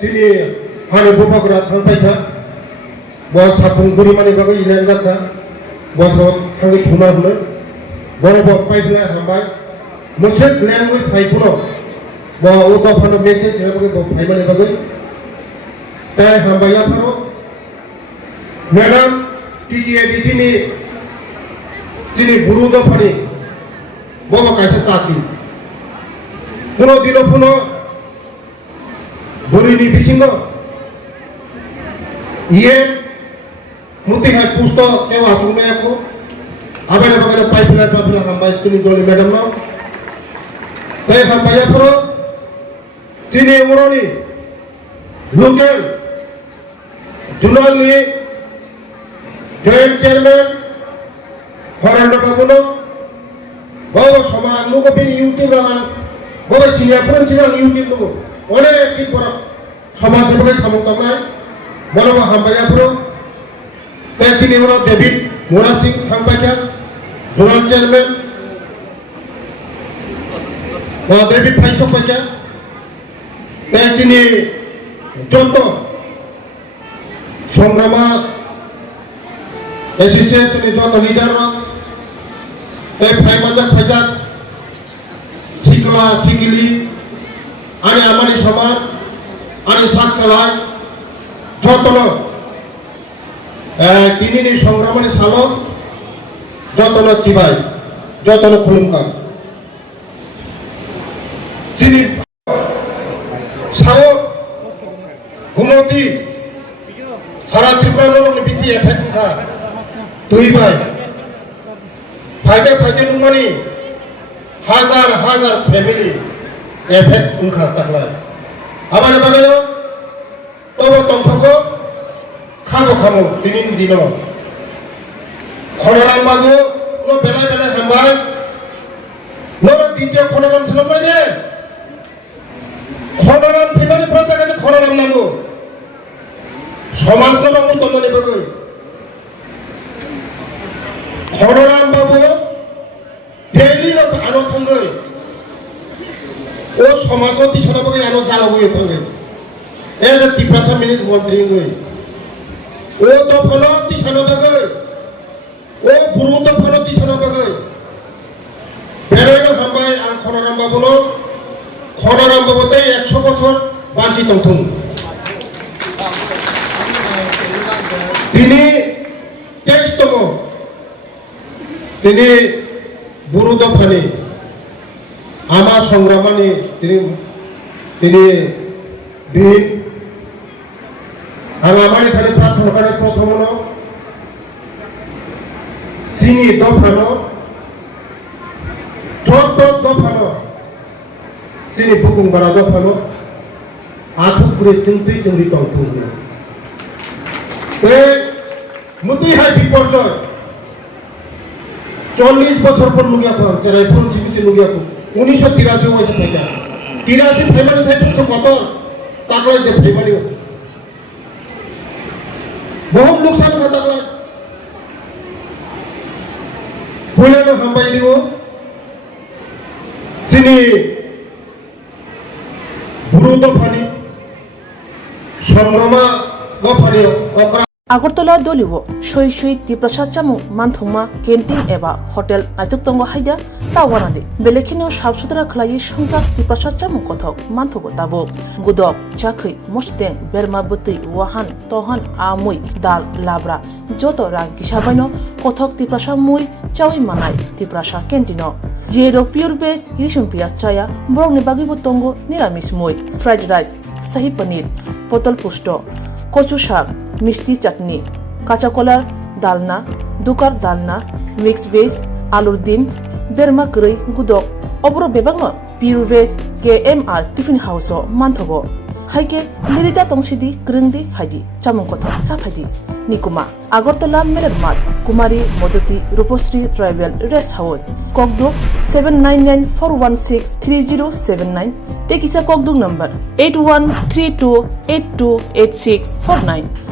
Jadi hari buka gerak sampai tak, buat sapung guri mana bagai ilan jaka, buat hangi tuna pula, buat pai pula hambai, musik language pai pula, buat udah pernah message saya bagai buat pai mana bagai, tapi hambai apa lo? Madam, TGA di sini buru dah pani, buat kaisa sakti, puno dino puno. Burini bisingo, ye muti hai pusto kewa sume aku, abang abang pipeline hambai sini doli madam now, tapi hambai apa lo? Sini uroni, local, junali, joint chairman, Horanda Babuno, bawa sama anu ko pin YouTube lang, bawa sini apa sini YouTube lo. অনেক কি পর সমাজে বলে সমর্থন নাই বলব হামবাইয়া পুরো পেছিনি হলো ডেভিড মোরা সিং হামবাইয়া জোনাল চেয়ারম্যান ও ডেভিড ফাইসক পাইয়া পেছিনি যত সংগ্রামা এসোসিয়েশন যত লিডার এই ফাইজাক সিকলা সিগিলি Ani amani sama, ani sak salai, jotono, kini ni songramani salo, jotono cibai, jotono kulumkan. Sini, salo, gumoti, sarat tripano ni bisi efek ka, tuibai, faide numani, hazar family. Efek unkah taklai. Apa nama beliau? Tahu tongkoko, kamu dinin dino. Khonaram bagu, lo bela hambai, lo tiga khonaram selama ni. Khonaram timani perantau kasih khonaram namu. Somas nama mu tomani bagu. Khonaram bagu, daily lo anu tonggai. ও সমাজত দিশনা বগে আনো জালাবই থাকে এ যে Tiprasa minute মন্ত্রী গই ও তো ফল দিশনা বগে ও গুরু তো ফল দিশনা বগে বেরেনো হামবাই আন খনারাম বাবুলো খনারাম বাবুতে 100 বছর বাঁচি তংথুম তিনি 23তম তিনি গুরু দফানি আমার সংগ্রামানি তিনি দিন আমার এখানে প্রার্থনা প্রথম হল সিনি দফানো চোদ্দ দফানো সিনি বুকুংবারা দফানো আথুকুরে চিংড়ি তন্থুন মুতি হাই বিপর্যয় 40 বছর পর লুগিয়া পান চেরাই ফোন চিকিৎসা লুগিয়া 1983 হয়েছে থেকে 83 ফেব্রুয়ারি সাইপ্রাসে কত তাকলাই যে ফেব্রুয়ারি বহুত লোকসান কথা বলে বলেনো হামবাই দিব সিনি বুড়ো দফানি সংগ্রামা দফানি আগরতলা দলিও সই তিপ্রাসাদ চামু মানথংমা ক্যান্টিন এবা হোটেল নাইতুকতঙ্গ হাইদা তাওয়ানাদে বেলেখিনো সাফ সুতরা খলাই সংকা তিপ্রাসাদ চামু কথক মানথগো তাবো গুদক চাখৈ মস্তেং বেরমা বতৈ ওয়াহান তহান আমুই দাল লাবরা যত রাং কিসাবাইনো কথক তিপ্রাসা মুই চাওই মানাই তিপ্রাসা ক্যান্টিনো যেরো পিওর বেস রিসুম পিয়াজ চায়া বরংনি বাগিবো তঙ্গ নিরামিষ মুই ফ্রাইড রাইস শাহী পনির পটল পুষ্ট কচু শাক মিষ্টি চাটনি কাঁচা কলার ডালনা দুকার ডালনা মিক্স ভেজ আলুর ডিম বেরমা গরৈ গুদক অবর বেবাং pure veg KMR tiffin house মানথগো হাইকে লিরিদা তংসিদি গ্রংদি ফাইদি চামুং কথা চা ফাইদি নিকুমা আগরতলা মেরের মাঠ কুমারী মদতি রূপশ্রী ট্রাইবেল রেস্ট হাউস ককদুক 7994163079 টেকিসা ককদুক নাম্বার 8132828649